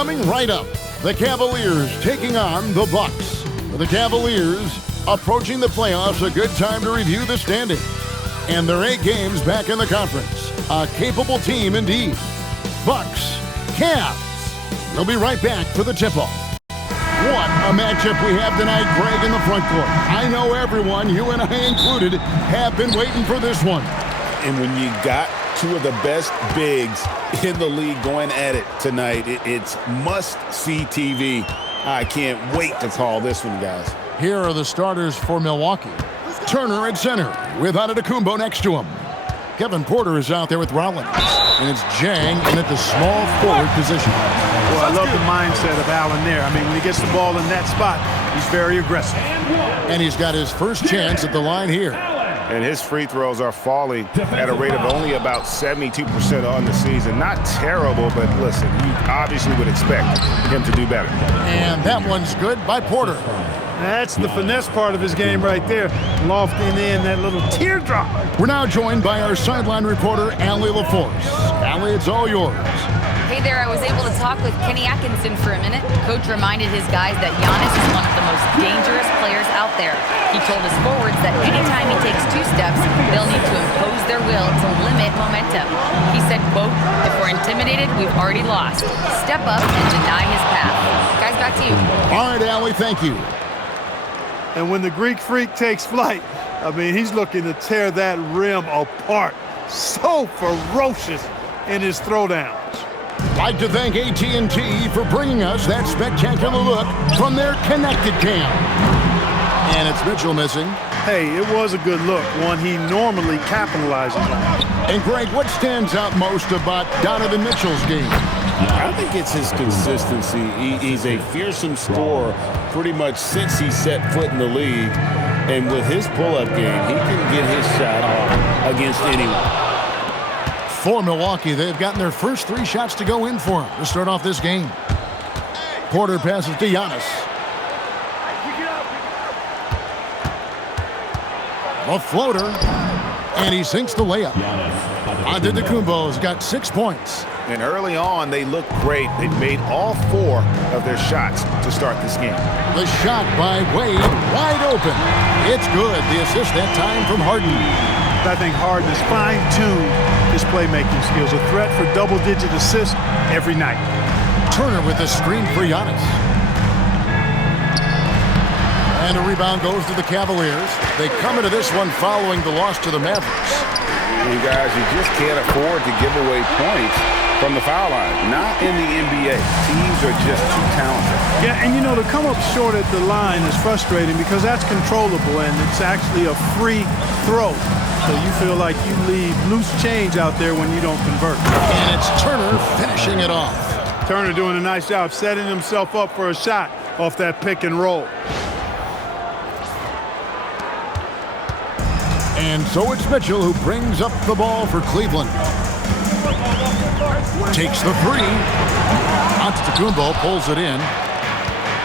Coming right up, the Cavaliers taking on the Bucks. The Cavaliers approaching the playoffs, a good time to review the standings. And they're 8 games back in the conference. A capable team indeed. Bucks, Cavs. We'll be right back for the tip-off. What a matchup we have tonight, Greg, in the front court. I know everyone, you and I included, have been waiting for this one. And when you got 2 of the best bigs in the league going at it tonight, it's must-see TV. I can't wait to call this one, guys. Here are the starters for Milwaukee. Turner at center with Antetokounmpo next to him. Kevin Porter is out there with Rollins. And it's Jang in at the small forward position. Well, I love the mindset of Allen there. I mean, when he gets the ball in that spot, he's very aggressive. And he's got his first chance at the line here. And his free throws are falling at a rate of only about 72% on the season. Not terrible, but listen, you obviously would expect him to do better. And that one's good by Porter. That's the finesse part of his game right there. Lofting in that little teardrop. We're now joined by our sideline reporter, Allie LaForce. Allie, it's all yours. Hey there, I was able to talk with Kenny Atkinson for a minute. Coach reminded his guys that Giannis is one of the most dangerous players out there. He told his forwards that anytime he takes 2 steps, they'll need to impose their will to limit momentum. He said, quote, "If we're intimidated, we've already lost. Step up and deny his path." Guys, back to you. All right, Allie, thank you. And when the Greek Freak takes flight, I mean, he's looking to tear that rim apart. So ferocious in his throwdowns. Like to thank AT&T for bringing us that spectacular look from their connected cam. And it's Mitchell missing. Hey, it was a good look, one he normally capitalizes on. And Greg, what stands out most about Donovan Mitchell's game? I think it's his consistency. He's a fearsome scorer pretty much since he set foot in the league. And with his pull-up game, he can get his shot off against anyone. For Milwaukee, they've gotten their first 3 shots to go in for him to start off this game. Porter passes to Giannis. A floater, and he sinks the layup. Antetokounmpo's got 6 points. And early on, they looked great. They made all 4 of their shots to start this game. The shot by Wade, wide open. It's good. The assist that time from Harden. I think Harden is fine-tuned his playmaking skills. A threat for double-digit assists every night. Turner with the screen for Giannis. And a rebound goes to the Cavaliers. They come into this one following the loss to the Mavericks. You guys, you just can't afford to give away points from the foul line. Not in the NBA. Teams are just too talented. Yeah, and you know, to come up short at the line is frustrating because that's controllable and it's actually a free throw. So you feel like you leave loose change out there when you don't convert. And it's Turner finishing it off. Turner doing a nice job setting himself up for a shot off that pick and roll. And so it's Mitchell who brings up the ball for Cleveland. Takes the 3. Antetokounmpo pulls it in.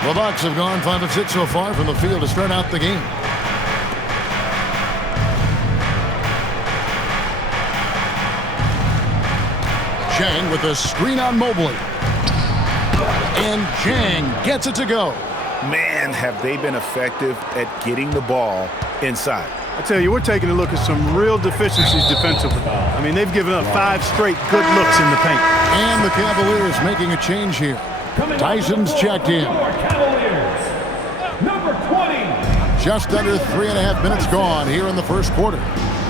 The Bucks have gone 5 of 6 so far from the field to start out the game. Jang with a screen on Mobley. And Jang gets it to go. Man, have they been effective at getting the ball inside. I tell you, we're taking a look at some real deficiencies defensively. I mean, they've given up 5 straight good looks in the paint. And the Cavaliers making a change here. Tyson's checked in. Number 20. Just under 3.5 minutes gone here in the first quarter.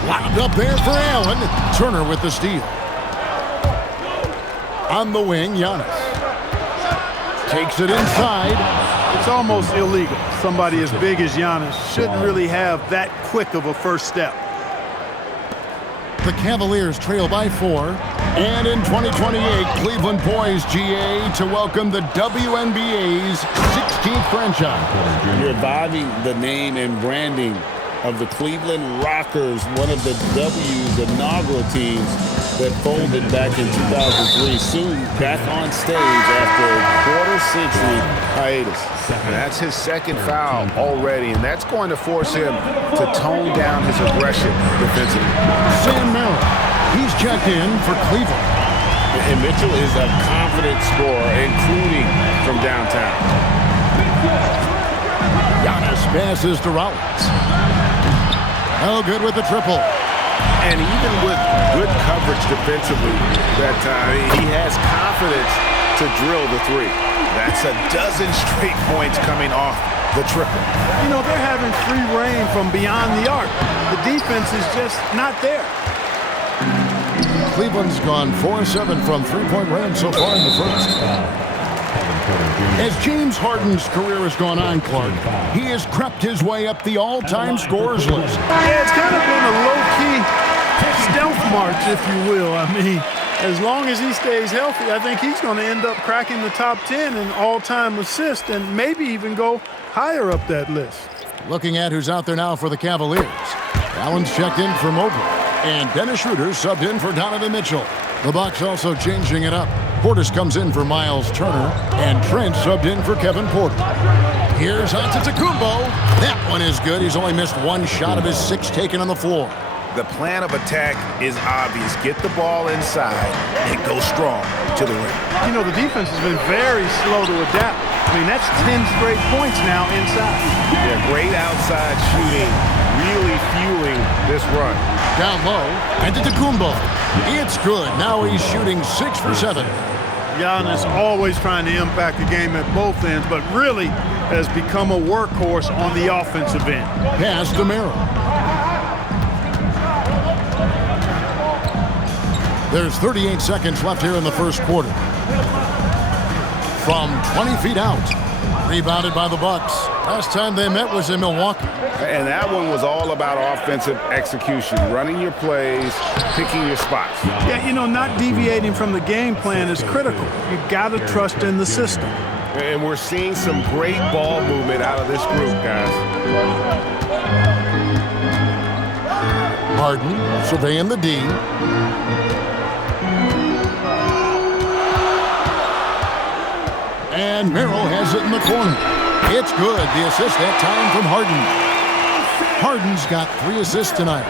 Locked up there for Allen. Turner with the steal. On the wing, Giannis. Takes it inside. It's almost illegal. Somebody as big as Giannis shouldn't really have that quick of a first step. The Cavaliers trail by 4. And in 2028, Cleveland poised, GA, to welcome the WNBA's 16th franchise. Reviving the name and branding of the Cleveland Rockers, one of the W's inaugural teams that folded back in 2003, soon back on stage after a quarter-century hiatus. That's his 2nd foul already, and that's going to force him to tone down his aggression defensively. Sam Merrill, he's checked in for Cleveland. And Mitchell is a confident scorer, including from downtown. Giannis passes to Rollins. Oh, good with the triple. And even with good coverage defensively that time, he has confidence to drill the three. That's a dozen straight points coming off the triple. You know, they're having free reign from beyond the arc. The defense is just not there. Cleveland's gone 4-7 from three-point range so far in the first. As James Harden's career has gone on, Clark, he has crept his way up the all-time scorers list. Yeah, it's kind of been a low-key stealth march, if you will. I mean, as long as he stays healthy, I think he's going to end up cracking the top 10 in all-time assists and maybe even go higher up that list. Looking at who's out there now for the Cavaliers. Allen's checked in for Mobley, and Dennis Schroeder subbed in for Donovan Mitchell. The Bucks also changing it up. Portis comes in for Miles Turner, and Trent subbed in for Kevin Porter. Here's Antetokounmpo. That one is good. He's only missed one shot of his 6 taken on the floor. The plan of attack is obvious. Get the ball inside and go strong to the rim. You know, the defense has been very slow to adapt. I mean, that's 10 straight points now inside. Yeah, great outside shooting, really fueling this run. Down low, Antetokounmpo. It's good. Now he's shooting 6 for 7. Giannis always trying to impact the game at both ends, but really has become a workhorse on the offensive end. Pass to Merrill. There's 38 seconds left here in the first quarter. From 20 feet out. Rebounded by the Bucks. Last time they met was in Milwaukee. And that one was all about offensive execution, running your plays, picking your spots. Yeah, you know, not deviating from the game plan is critical. You got to trust in the system. And we're seeing some great ball movement out of this group, guys. Harden surveying the D. And Merrill has it in the corner. It's good. The assist that time from Harden. Harden's got 3 assists tonight.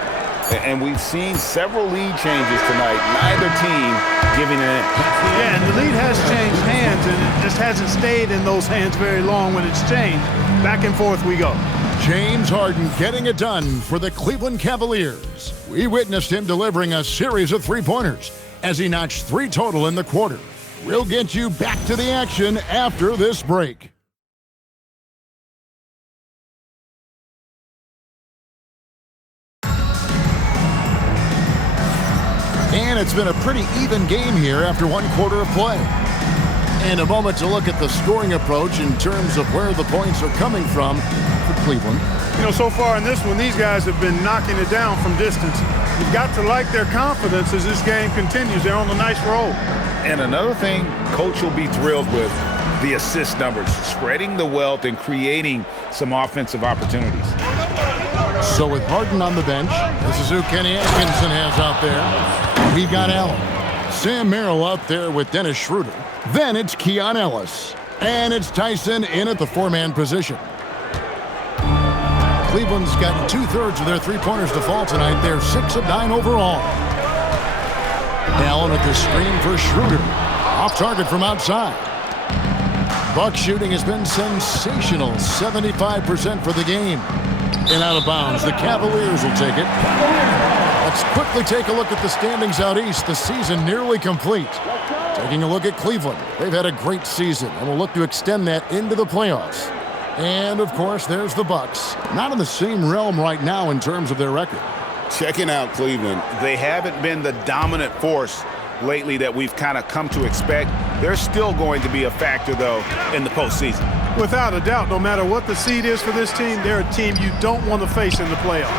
And we've seen several lead changes tonight. Neither team giving it in. Yeah, and the lead has changed hands, and it just hasn't stayed in those hands very long when it's changed. Back and forth we go. James Harden getting it done for the Cleveland Cavaliers. We witnessed him delivering a series of three-pointers as he notched 3 total in the quarter. We'll get you back to the action after this break. And it's been a pretty even game here after 1 quarter of play. And a moment to look at the scoring approach in terms of where the points are coming from for Cleveland. You know, so far in this one, these guys have been knocking it down from distance. You've got to like their confidence as this game continues. They're on a nice roll. And another thing Coach will be thrilled with, the assist numbers, spreading the wealth and creating some offensive opportunities. So with Harden on the bench, this is who Kenny Atkinson has out there. We've got Allen. Sam Merrill out there with Dennis Schroeder. Then it's Keon Ellis. And it's Tyson in at the 4-man position. Cleveland's got 2/3 of their three-pointers to fall tonight. They're 6 of 9 overall. Allen at the screen for Schroeder. Off target from outside. Buck shooting has been sensational. 75% for the game. And out of bounds. The Cavaliers will take it. Let's quickly take a look at the standings out east. The season nearly complete. Taking a look at Cleveland. They've had a great season and will look to extend that into the playoffs. And, of course, there's the Bucks. Not in the same realm right now in terms of their record. Checking out Cleveland. They haven't been the dominant force lately that we've kind of come to expect. They're still going to be a factor, though, in the postseason. Without a doubt, no matter what the seed is for this team, they're a team you don't want to face in the playoffs.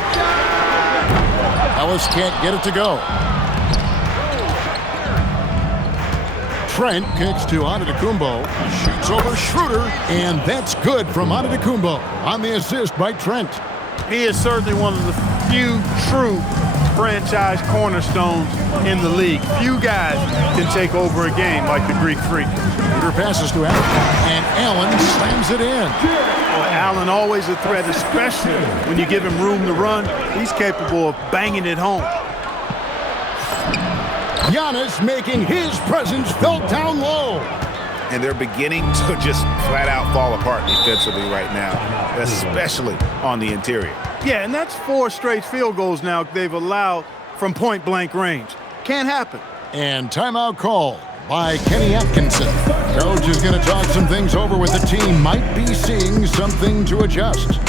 Ellis can't get it to go. Trent kicks to Antetokounmpo, shoots over Schroeder, and that's good from Antetokounmpo on the assist by Trent. He is certainly one of the few true franchise cornerstones in the league. Few guys can take over a game like the Greek Freak. Schroeder passes to Allen, and Allen slams it in. Well, Allen always a threat, especially when you give him room to run. He's capable of banging it home. Giannis making his presence felt down low. And they're beginning to just flat out fall apart defensively right now, especially on the interior. Yeah, and that's 4 straight field goals now they've allowed from point-blank range. Can't happen. And timeout call by Kenny Atkinson. Coach is going to talk some things over with the team. Might be seeing something to adjust.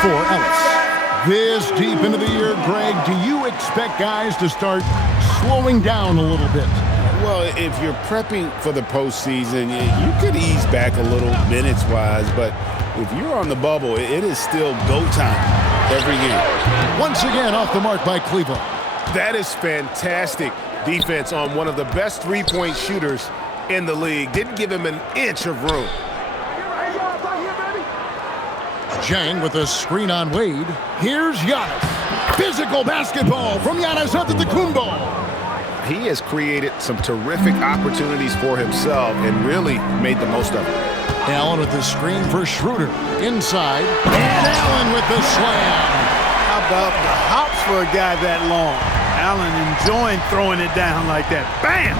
For Ellis. This deep into the year, Greg, do you expect guys to start slowing down a little bit? Well, if you're prepping for the postseason, you could ease back a little minutes-wise, but if you're on the bubble, it is still go time every game. Once again, off the mark by Cleveland. That is fantastic defense on one of the best three-point shooters in the league. Didn't give him an inch of room. Jang with a screen on Wade. Here's Giannis. Physical basketball from Giannis Antetokounmpo. He has created some terrific opportunities for himself and really made the most of it. Allen with the screen for Schroeder. Inside. And Allen with the slam. How about the hops for a guy that long? Allen enjoying throwing it down like that. Bam!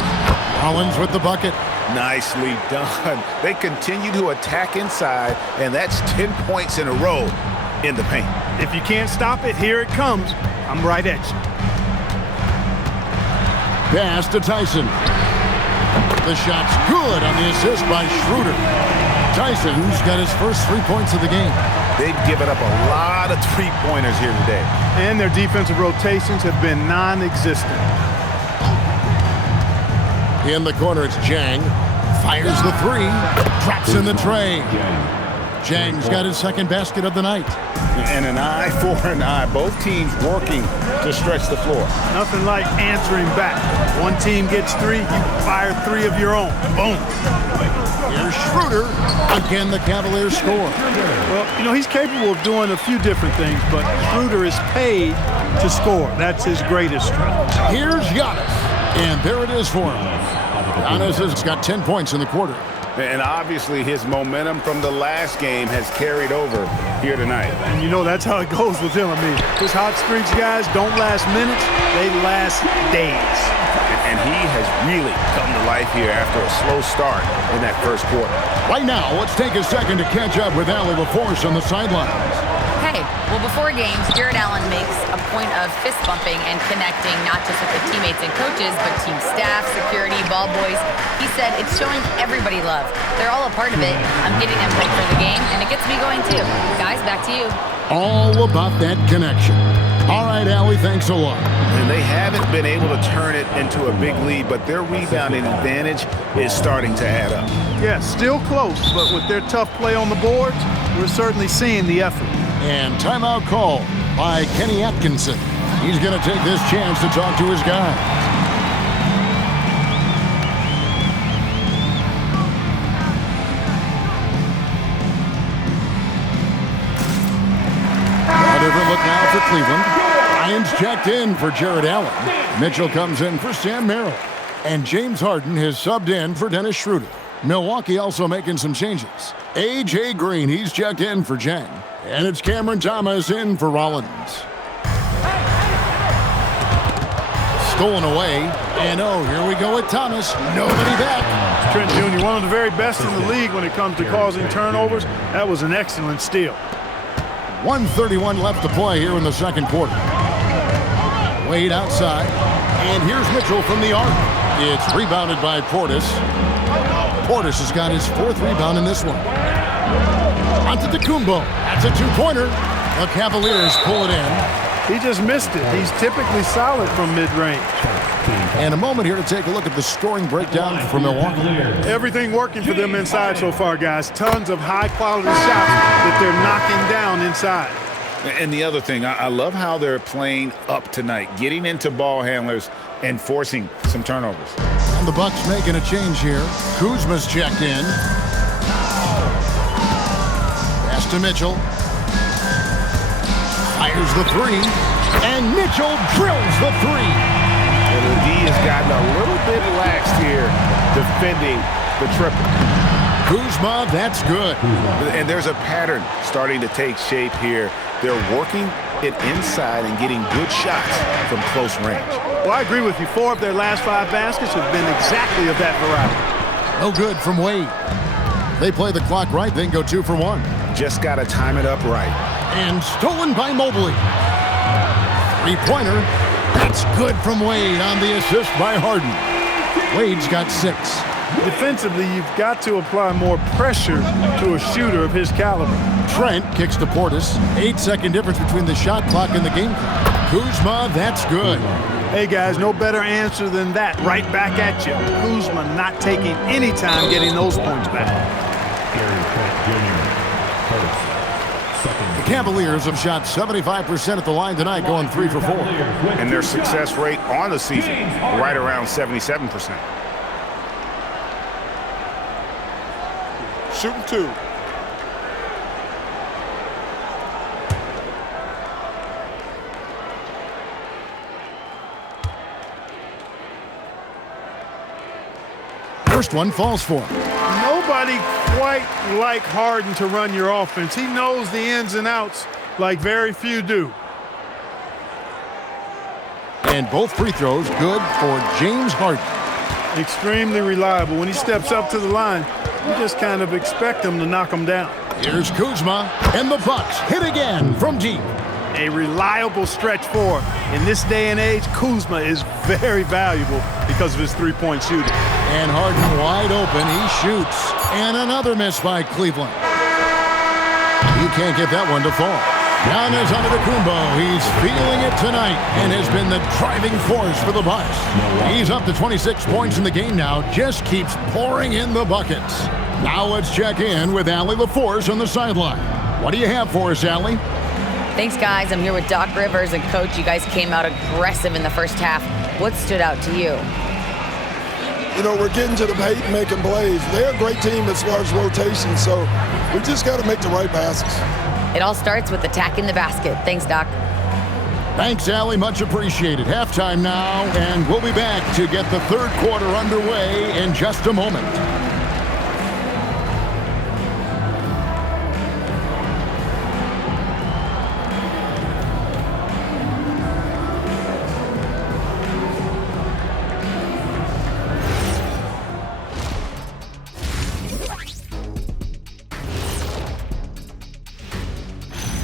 Rollins with the bucket. Nicely done. They continue to attack inside, and that's 10 points in a row in the paint. If you can't stop it, here it comes. I'm right at you. Pass to Tyson. The shot's good on the assist by Schroeder. Tyson's got his first 3 points of the game. They've given up a lot of three-pointers here today. And their defensive rotations have been non-existent. In the corner, it's Jang. Fires the three. Drops in the tray. Jang's got his second basket of the night. And an eye for an eye. Both teams working to stretch the floor. Nothing like answering back. One team gets 3, you fire 3 of your own. Boom. Here's Schroeder. Again, the Cavaliers score. Well, you know, he's capable of doing a few different things, but Schroeder is paid to score. That's his greatest strength. Here's Giannis. And there it is for him. Giannis has got 10 points in the quarter. And obviously his momentum from the last game has carried over here tonight. And you know that's how it goes with him. I mean, his hot streaks, guys, don't last minutes. They last days. And he has really come to life here after a slow start in that first quarter. Right now, let's take a second to catch up with Allie LaForce on the sidelines. Hey, well, before games, Jared Allen makes a point of fist bumping and connecting not just with the teammates and coaches, but team staff, security, ball boys. He said it's showing everybody love. They're all a part of it. I'm getting them hyped for the game, and it gets me going too. Guys, back to you. All about that connection. All right, Allie, thanks a lot. And they haven't been able to turn it into a big lead, but their rebounding advantage is starting to add up. Yeah, still close, but with their tough play on the boards, we're certainly seeing the effort. And timeout call by Kenny Atkinson. He's going to take this chance to talk to his guys. A different look now for Cleveland. Ryan's checked in for Jared Allen. Mitchell comes in for Sam Merrill. And James Harden has subbed in for Dennis Schroeder. Milwaukee also making some changes. A.J. Green, he's checked in for Jang. And it's Cameron Thomas in for Rollins. Stolen away. And oh, here we go with Thomas. Nobody back. Trent Jr., one of the very best in the league when it comes to causing turnovers. That was an excellent steal. 1:31 left to play here in the second quarter. Wade outside. And here's Mitchell from the arc. It's rebounded by Portis. Portis has got his 4th rebound in this one. Antetokounmpo. That's a 2-pointer. The Cavaliers pull it in. He just missed it. He's typically solid from mid-range. And a moment here to take a look at the scoring breakdown for Milwaukee. Everything working for them inside so far, guys. Tons of high-quality shots that they're knocking down inside. And the other thing, I love how they're playing up tonight, getting into ball handlers and forcing some turnovers. And the Bucks making a change here. Kuzma's checked in. Pass to Mitchell. Fires the three. And Mitchell drills the three. And the D has gotten a little bit lax here defending the triple. Kuzma, that's good. And there's a pattern starting to take shape here. They're working it inside and getting good shots from close range. Well, I agree with you. 4 of their last 5 baskets have been exactly of that variety. No good from Wade. They play the clock right, then go 2 for 1. Just got to time it up right. And stolen by Mobley. Three-pointer. That's good from Wade on the assist by Harden. Wade's got 6. Defensively, you've got to apply more pressure to a shooter of his caliber. Trent kicks to Portis. 8-second difference between the shot clock and the game clock. Kuzma, that's good. Hey, guys, no better answer than that. Right back at you. Kuzma not taking any time getting those points back. The Cavaliers have shot 75% at the line tonight, going 3 for 4. And their success rate on the season, right around 77%. Shooting 2. First one falls for him. Nobody quite like Harden to run your offense. He knows the ins and outs like very few do. And both free throws good for James Harden. Extremely reliable. When he steps up to the line, you just kind of expect him to knock him down. Here's Kuzma, and the Bucks hit again from deep. A reliable stretch 4. In this day and age, Kuzma is very valuable because of his three-point shooting. And Harden wide open, he shoots. And another miss by Cleveland. He can't get that one to fall. Giannis Antetokounmpo, he's feeling it tonight and has been the driving force for the Bucks. He's up to 26 points in the game now, just keeps pouring in the buckets. Now let's check in with Allie LaForce on the sideline. What do you have for us, Allie? Thanks, guys. I'm here with Doc Rivers, and Coach, you guys came out aggressive in the first half. What stood out to you? You know, we're getting to the paint and making plays. They're a great team as far as rotation, so we just got to make the right passes. It all starts with attacking the basket. Thanks, Doc. Thanks, Allie. Much appreciated. Halftime now, and we'll be back to get the third quarter underway in just a moment.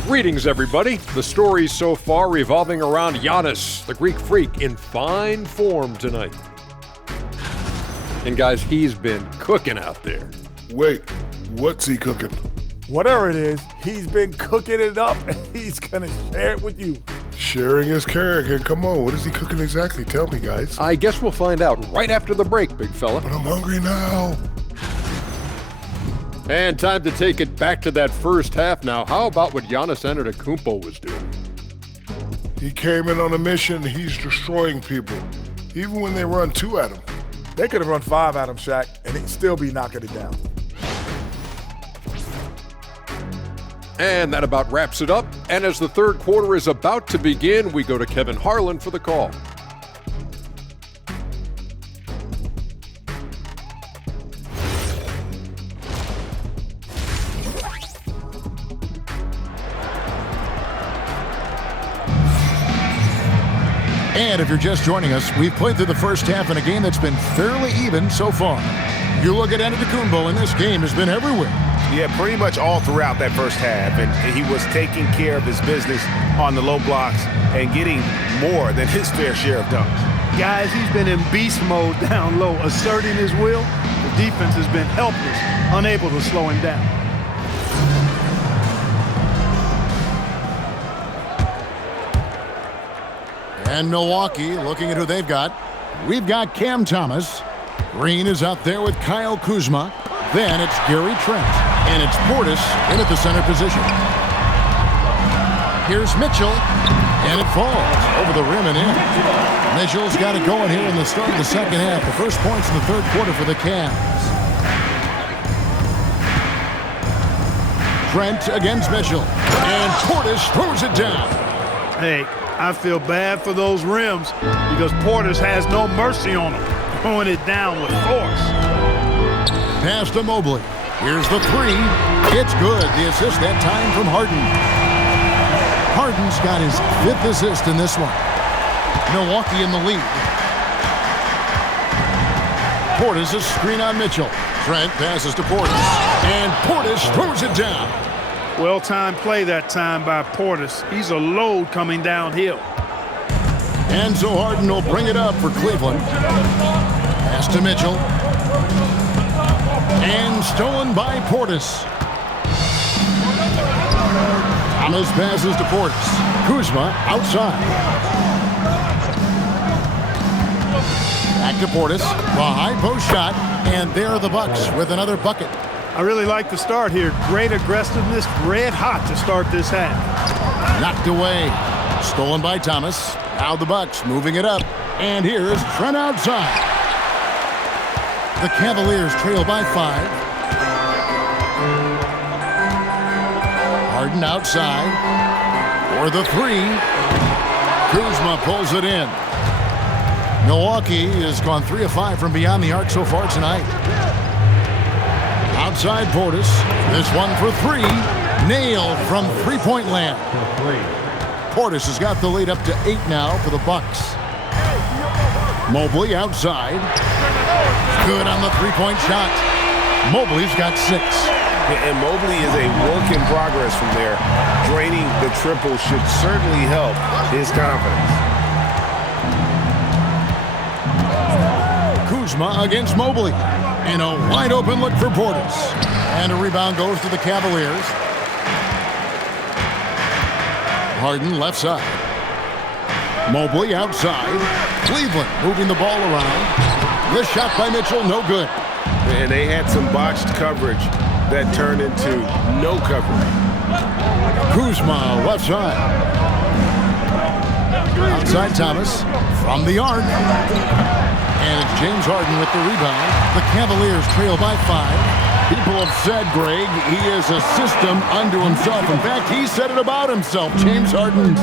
Greetings, everybody. The stories so far revolving around Giannis, the Greek freak, in fine form tonight. And guys, he's been cooking out there. Wait, what's he cooking? Whatever it is, he's been cooking it up, and he's going to share it with you. Sharing his character. Come on, what is he cooking exactly? Tell me, guys. I guess we'll find out right after the break, big fella. But I'm hungry now. And time to take it back to that first half now. How about what Giannis Antetokounmpo was doing? He came in on a mission. He's destroying people, even when they run 2 at him. They could have run 5 at him, Shaq, and he'd still be knocking it down. And that about wraps it up. And as the third quarter is about to begin, we go to Kevin Harlan for the call. And if you're just joining us, we've played through the first half in a game that's been fairly even so far. You look at Antetokounmpo, and this game has been everywhere. Yeah, pretty much all throughout that first half. And he was taking care of his business on the low blocks and getting more than his fair share of dunks. Guys, he's been in beast mode down low, asserting his will. The defense has been helpless, unable to slow him down. And Milwaukee looking at who they've got. we've got Cam Thomas. Green is out there with Kyle Kuzma. Then it's Gary Trent. And it's Portis in at the center position. Here's Mitchell. And it falls over the rim and in. Mitchell's got it going here in the start of the second half. The first points in the third quarter for the Cavs. Trent against Mitchell. And Portis throws it down. Hey, I feel bad for those rims because Portis has no mercy on them, throwing it down with force. Pass to Mobley. Here's the three. It's good. The assist that time from Harden. Harden's got his 5th assist in this one. Milwaukee in the lead. Portis a screen on Mitchell. Trent passes to Portis. And Portis throws it down. Well-timed play that time by Portis. He's a load coming downhill. And so Harden will bring it up for Cleveland. Pass to Mitchell. And stolen by Portis. Thomas passes to Portis. Kuzma outside. Back to Portis. The high post shot. And there are the Bucks with another bucket. I really like the start here. Great aggressiveness, red hot to start this half. Knocked away. Stolen by Thomas. Now the Bucks moving it up. And here's Trent outside. The Cavaliers trail by 5. Harden outside. For the 3. Kuzma pulls it in. Milwaukee has gone 3 of 5 from beyond the arc so far tonight. Outside Portis. This one for 3. Nailed from three-point land. Portis has got the lead up to 8 now for the Bucks. Mobley outside. Good on the three-point shot. Mobley's got 6. And Mobley is a work in progress from there. Draining the triple should certainly help his confidence. Kuzma against Mobley. And a wide open look for Portis. And a rebound goes to the Cavaliers. Harden left side. Mobley outside. Cleveland moving the ball around. The shot by Mitchell, no good. And they had some botched coverage that turned into no coverage. Kuzma left side. Outside Thomas from the arc. And it's James Harden with the rebound. The Cavaliers trail by 5. People have said, Greg, he is a system unto himself. In fact, he said it about himself. James Harden's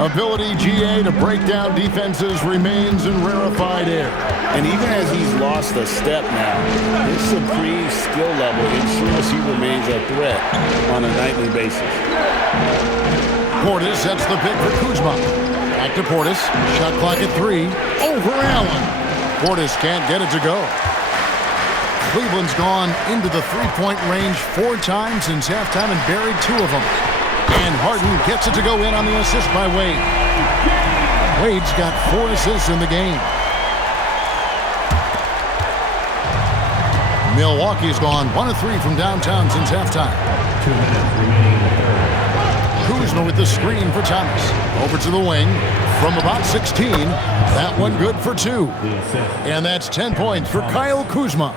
ability, GA, to break down defenses remains in rarefied air. And even as he's lost a step now, his supreme skill level ensures he remains a threat on a nightly basis. Portis sets the pick for Kuzma. Back to Portis. Shot clock at 3. Over Allen. Portis can't get it to go. Cleveland's gone into the three-point range 4 times since halftime and buried 2 of them. And Harden gets it to go in on the assist by Wade. Wade's got 4 assists in the game. Milwaukee's gone 1 of 3 from downtown since halftime. 2 minutes remaining in the third. Kuzma with the screen for Thomas. Over to the wing from about 16. That one good for 2. And that's 10 points for Kyle Kuzma.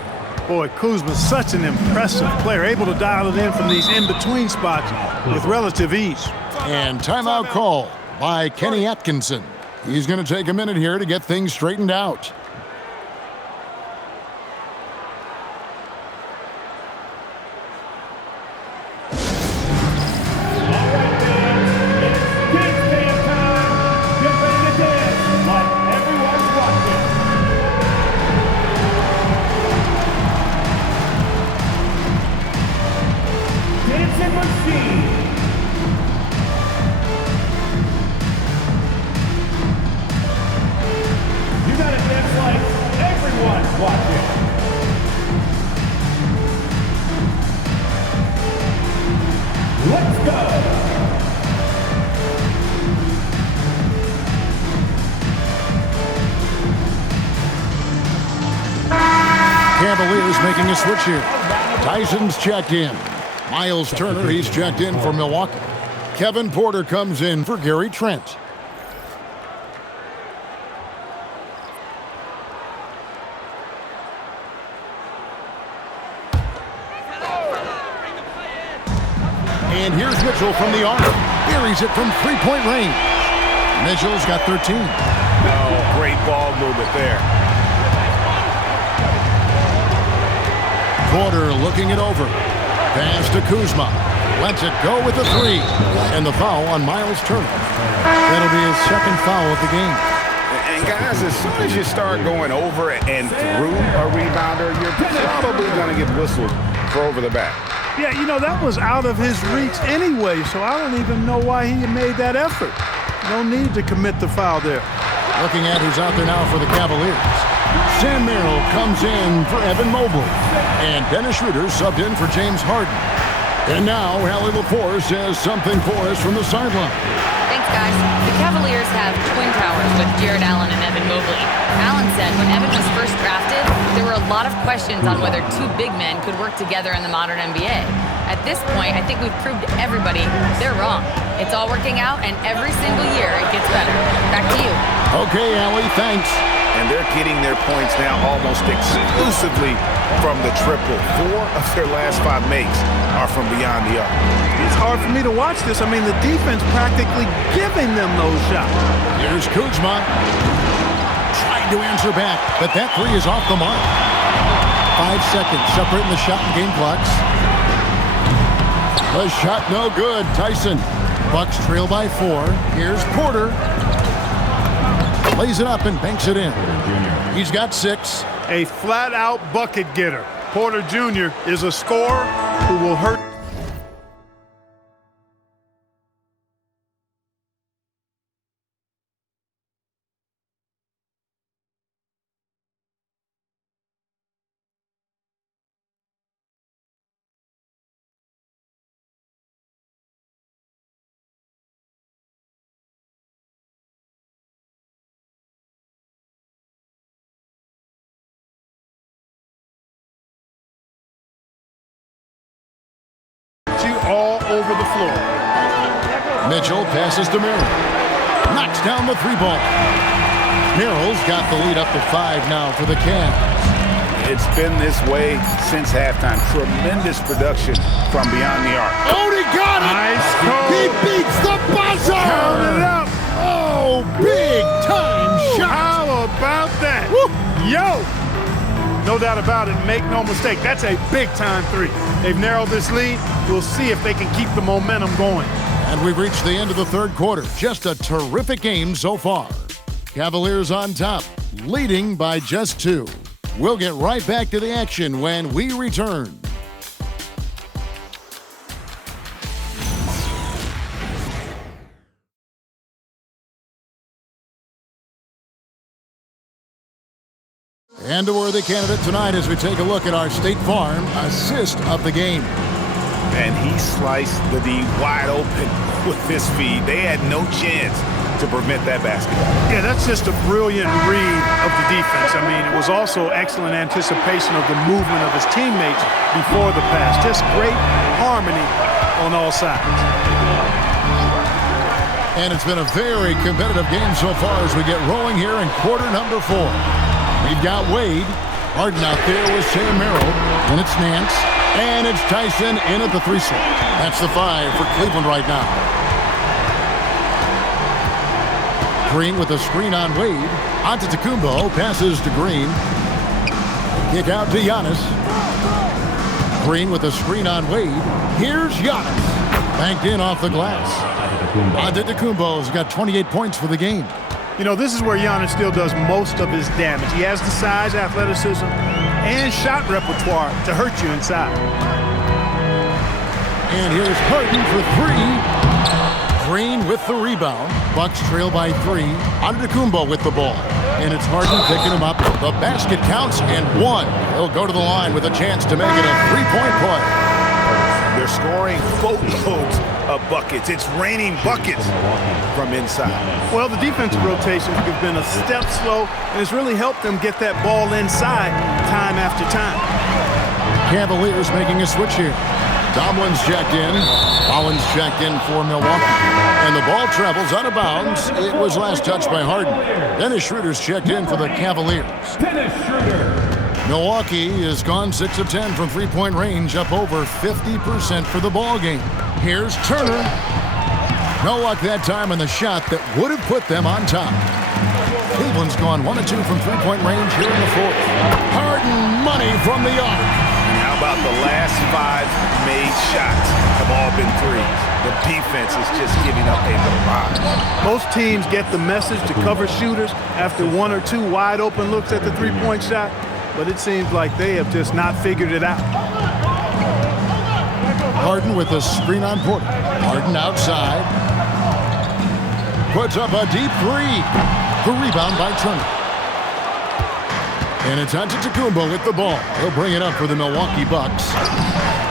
Boy, Kuzma's such an impressive player, able to dial it in from these in-between spots with relative ease. And timeout call by Kenny Atkinson. He's going to take a minute here to get things straightened out. Cavaliers making a switch here. Tyson's checked in. Miles Turner, he's checked in for Milwaukee. Kevin Porter comes in for Gary Trent. And here's Mitchell from the arc. Buries it from three-point range. Mitchell's got 13. Oh, great ball movement there. Porter looking it over. Pass to Kuzma. Lets it go with the three. And the foul on Miles Turner. That'll be his second foul of the game. And guys, as soon as you start going over and through a rebounder, you're probably going to get whistled for over the back. Yeah, you know, that was out of his reach anyway, so I don't even know why he made that effort. No need to commit the foul there. Looking at who's out there now for the Cavaliers. Sam Merrill comes in for Evan Mobley. And Dennis Schroeder subbed in for James Harden. And now, Hallie LaForce says something for us from the sideline. Thanks, guys. The Cavaliers have twin towers with Jared Allen and Evan Mobley. Allen said when Evan was first drafted, there were a lot of questions on whether two big men could work together in the modern NBA. At this point, I think we've proved to everybody they're wrong. It's all working out, and every single year it gets better. Back to you. Okay, Allie, thanks. And they're getting their points now almost exclusively from the triple. 4 of their last 5 makes are from beyond the arc. It's hard for me to watch this. I mean, the defense practically giving them those shots. Here's Kuzma. Trying to answer back, but that three is off the mark. 5 seconds separating the shot and game clocks. The shot no good. Tyson. Bucks trail by 4. Here's Porter. Lays it up and banks it in. He's got 6. A flat-out bucket getter. Porter Jr. is a scorer who will hurt. All over the floor. Mitchell passes to Merrill. Knocks down the 3-ball. Merrill's got the lead up to 5 now for the Cavs. It's been this way since halftime. Tremendous production from beyond the arc. Oh, he got it! Nice goal. He beats the buzzer! Count it up. Oh, big time shot! How about that? Woo. Yo! No doubt about it. Make no mistake. That's a big-time 3. They've narrowed this lead. We'll see if they can keep the momentum going. And we've reached the end of the third quarter. Just a terrific game so far. Cavaliers on top, leading by just 2. We'll get right back to the action when we return. And a worthy candidate tonight as we take a look at our State Farm assist of the game. And he sliced the D wide open with this feed. They had no chance to prevent that basket. Yeah, that's just a brilliant read of the defense. I mean, it was also excellent anticipation of the movement of his teammates before the pass. Just great harmony on all sides. And it's been a very competitive game so far as we get rolling here in quarter number 4. We've got Wade. Harden out there with Sam Merrill. And it's Nance. And it's Tyson in at the 3 slot. That's the 5 for Cleveland right now. Green with a screen on Wade. Antetokounmpo passes to Green. Kick out to Giannis. Green with a screen on Wade. Here's Giannis. Banked in off the glass. Antetokounmpo's got 28 points for the game. You know, this is where Giannis still does most of his damage. He has the size, athleticism, and shot repertoire to hurt you inside. And here's Harden for 3. Green with the rebound. Bucks trail by 3. Antetokounmpo with the ball. And it's Harden picking him up. The basket counts and 1. He'll go to the line with a chance to make it a 3-point play. They're scoring boatloads of buckets. It's raining buckets from inside. Well, the defensive rotations have been a step slow, and it's really helped them get that ball inside time after time. Cavaliers making a switch here. Tomlin's checked in. Collins checked in for Milwaukee. And the ball travels out of bounds. It was last touched by Harden. Dennis Schroeder's checked in for the Cavaliers. Dennis Schroeder. Milwaukee has gone 6 of 10 from three-point range, up over 50% for the ball game. Here's Turner. No luck that time on the shot that would have put them on top. Cleveland's gone 1 of 2 from three-point range here in the fourth. Harden money from the arc. And how about the last 5 made shots have all been threes? The defense is just giving up a barrage. Most teams get the message to cover shooters after 1 or 2 wide open looks at the three-point shot, but it seems like they have just not figured it out. Harden with a screen on Porter. Harden outside. Puts up a deep 3. The rebound by Turner. And it's Antetokounmpo with the ball. He'll bring it up for the Milwaukee Bucks.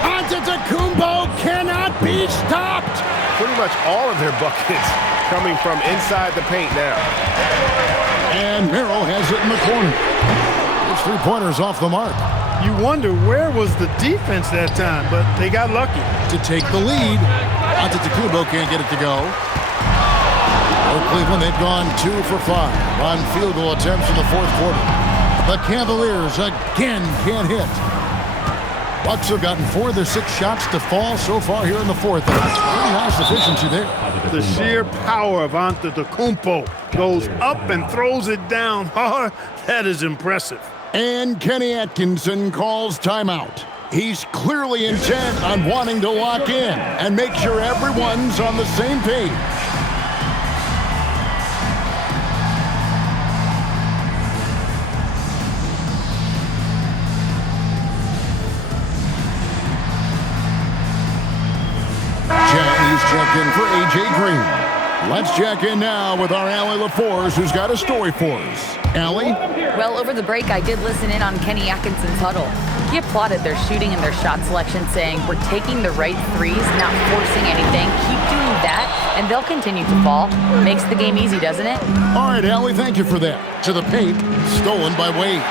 Antetokounmpo cannot be stopped. Pretty much all of their buckets coming from inside the paint now. And Merrill has it in the corner. His three-pointer's off the mark. You wonder where was the defense that time, but they got lucky. To take the lead, Antetokounmpo can't get it to go. For Cleveland, they've gone 2 for 5 on field goal attempts in the fourth quarter. The Cavaliers again can't hit. Bucks have gotten 4 of their 6 shots to fall so far here in the fourth. Pretty nice efficiency there. The sheer power of Antetokounmpo goes up and throws it down hard. That is impressive. And Kenny Atkinson calls timeout. He's clearly intent on wanting to lock in and make sure everyone's on the same page. He's checked in for A.J. Green. Let's check in now with our Allie LaForce, who's got a story for us. Allie? Well, over the break, I did listen in on Kenny Atkinson's huddle. He applauded their shooting and their shot selection, saying, "We're taking the right threes, not forcing anything. Keep doing that, and they'll continue to fall." Makes the game easy, doesn't it? All right, Allie, thank you for that. To the paint, stolen by Wade.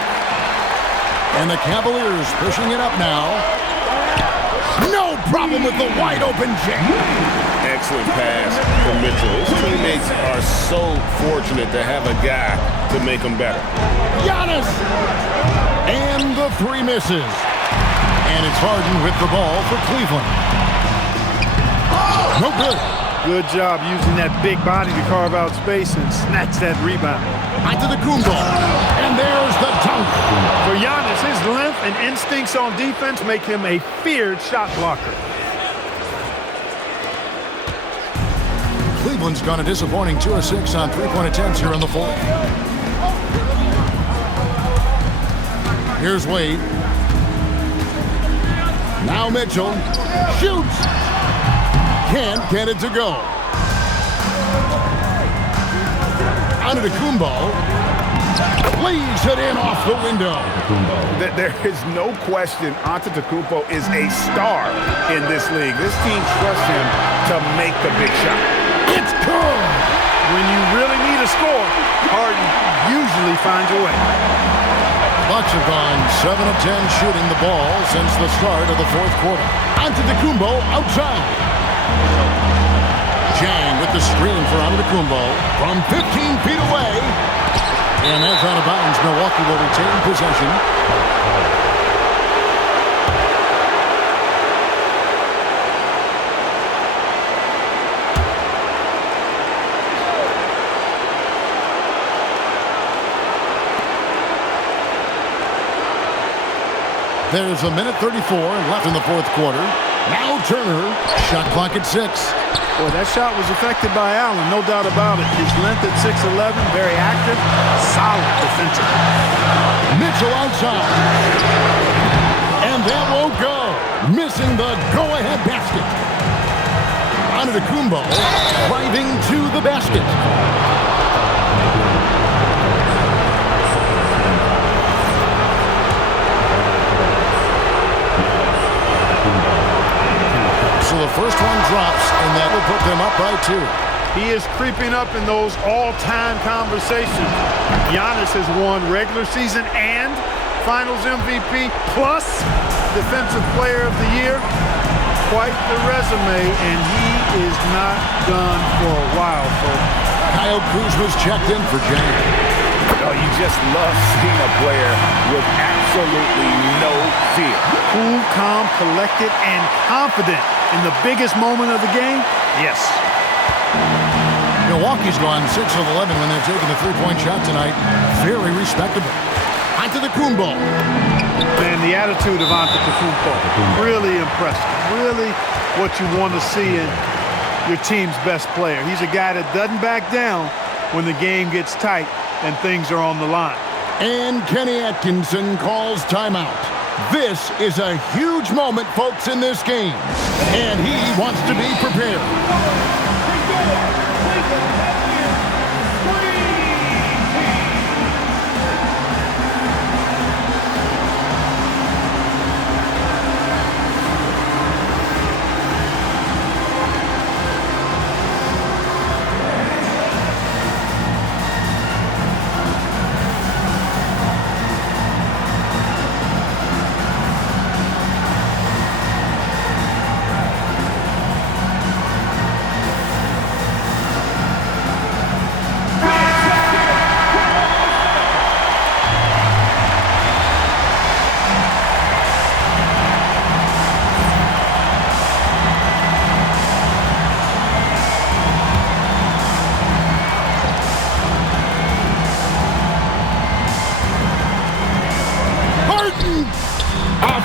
And the Cavaliers pushing it up now. No problem with the wide-open jam. Excellent pass from Mitchell. His teammates are so fortunate to have a guy to make them better. Giannis! And the 3 misses. And it's Harden with the ball for Cleveland. No good. Good job using that big body to carve out space and snatch that rebound. Antetokounmpo. And there's the dunk. For Giannis, his length and instincts on defense make him a feared shot blocker. Cleveland's gone a disappointing 2 of 6 on three-point attempts here in the fourth. Here's Wade. Now Mitchell shoots. Can't get it to go. Antetokounmpo leaves it in off the window. There is no question Antetokounmpo is a star in this league. This team trusts him to make the big shot. It's good. When you really need a score, Harden usually finds a way. Bucks have gone 7 of 10 shooting the ball since the start of the fourth quarter. Antetokounmpo outside. Jang with the screen for Antetokounmpo from 15 feet away. And that's out of bounds. Milwaukee will retain possession. There's a minute 34 left in the fourth quarter. Now Turner, shot clock at 6. Boy, that shot was affected by Allen, no doubt about it. His length at 6'11", very active, solid defensive. Mitchell outside. And that won't go. Missing the go-ahead basket. Antetokounmpo driving to the basket. So the first one drops, and that will put them up by 2. He is creeping up in those all-time conversations. Giannis has won regular season and Finals MVP plus Defensive Player of the Year. Quite the resume, and he is not done for a while, folks. Kyle Kuzma's checked in for Jang. Oh, you just love seeing a player with absolutely no fear. Cool, calm, collected, and confident in the biggest moment of the game. Yes. Milwaukee's gone 6 of 11 when they're taking the three-point shot tonight. Very respectable. Antetokounmpo. Man, the attitude of Antetokounmpo, really impressive. Really what you want to see in your team's best player. He's a guy that doesn't back down when the game gets tight and things are on the line. And Kenny Atkinson calls timeout. This is a huge moment, folks, in this game. And he wants to be prepared.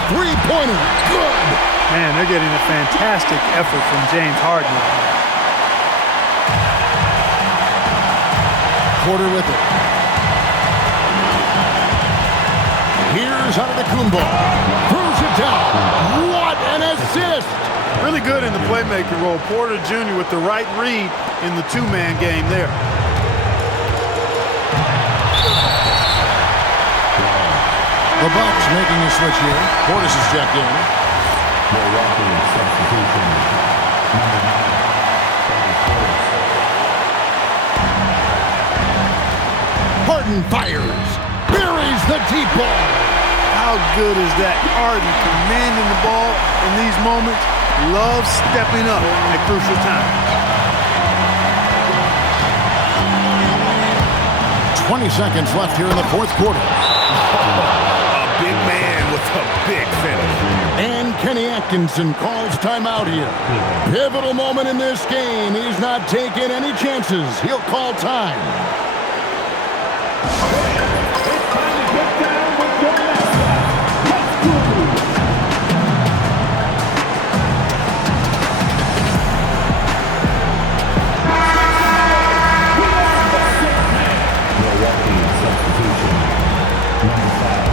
Three-pointer, good. Man, they're getting a fantastic effort from James Harden. Porter with it. Here's Antetokounmpo. Throws it down. What an assist! Really good in the playmaker role. Porter Jr. with the right read in the two-man game there. The Bucks making a switch here. Portis is checked in. Milwaukee substitution. Number 9, Bobby Portis. Harden fires. Buries the deep ball. How good is that? Harden commanding the ball in these moments. Loves stepping up at crucial times. 20 seconds left here in the fourth quarter. Big man with a big finish. And Kenny Atkinson calls timeout here. Pivotal moment in this game. He's not taking any chances. He'll call time. It's time to get down with your mascot. Let's go. Milwaukee substitution. Number 5.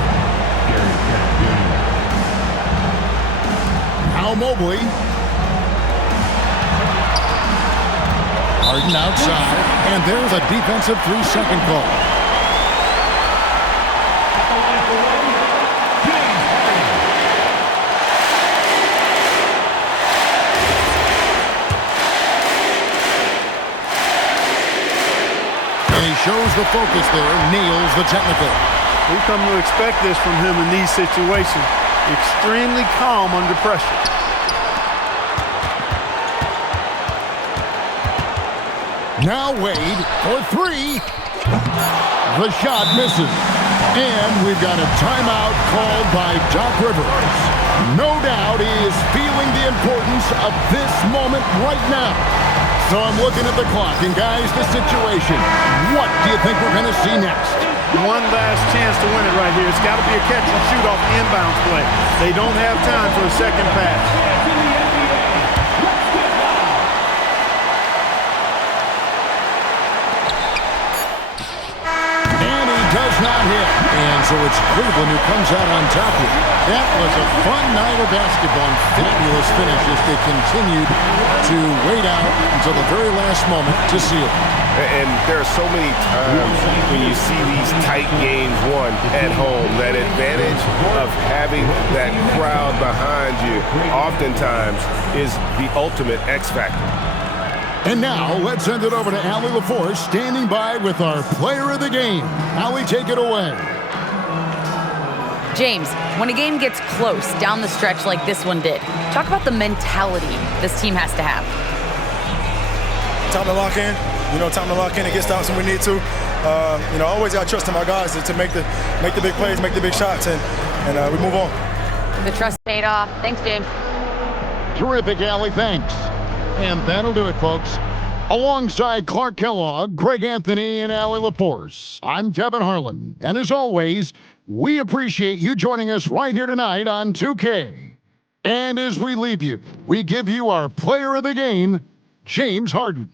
Now Mobley. Harden outside, and there's a defensive 3-second call. And he shows the focus there, nails the technical. We've come to expect this from him in these situations. Extremely calm under pressure. Now Wade for 3. The shot misses. And we've got a timeout called by Doc Rivers. No doubt he is feeling the importance of this moment right now. So I'm looking at the clock, and guys, the situation. What do you think we're going to see next? One last chance to win it right here. It's got to be a catch and shoot off the inbounds play. They don't have time for a second pass. And he does not hit. And so it's Cleveland who comes out on top here. That was a fun night of basketball and fabulous finish as they continued to wait out until the very last moment to seal it. And there are so many times when you see these tight games won at home, that advantage of having that crowd behind you oftentimes is the ultimate X factor. And now let's send it over to Allie LaForce, standing by with our player of the game. Allie, take it away. James, when a game gets close down the stretch like this one did, talk about the mentality this team has to have. Time to lock in. Time to lock in and get stops when we need to. always got to trust in my guys to make the big plays, make the big shots, and we move on. The trust paid off. Thanks, James. Terrific, Allie. Thanks. And that'll do it, folks. Alongside Clark Kellogg, Greg Anthony, and Allie Laporce, I'm Kevin Harlan. And as always, we appreciate you joining us right here tonight on 2K. And as we leave you, we give you our player of the game, James Harden.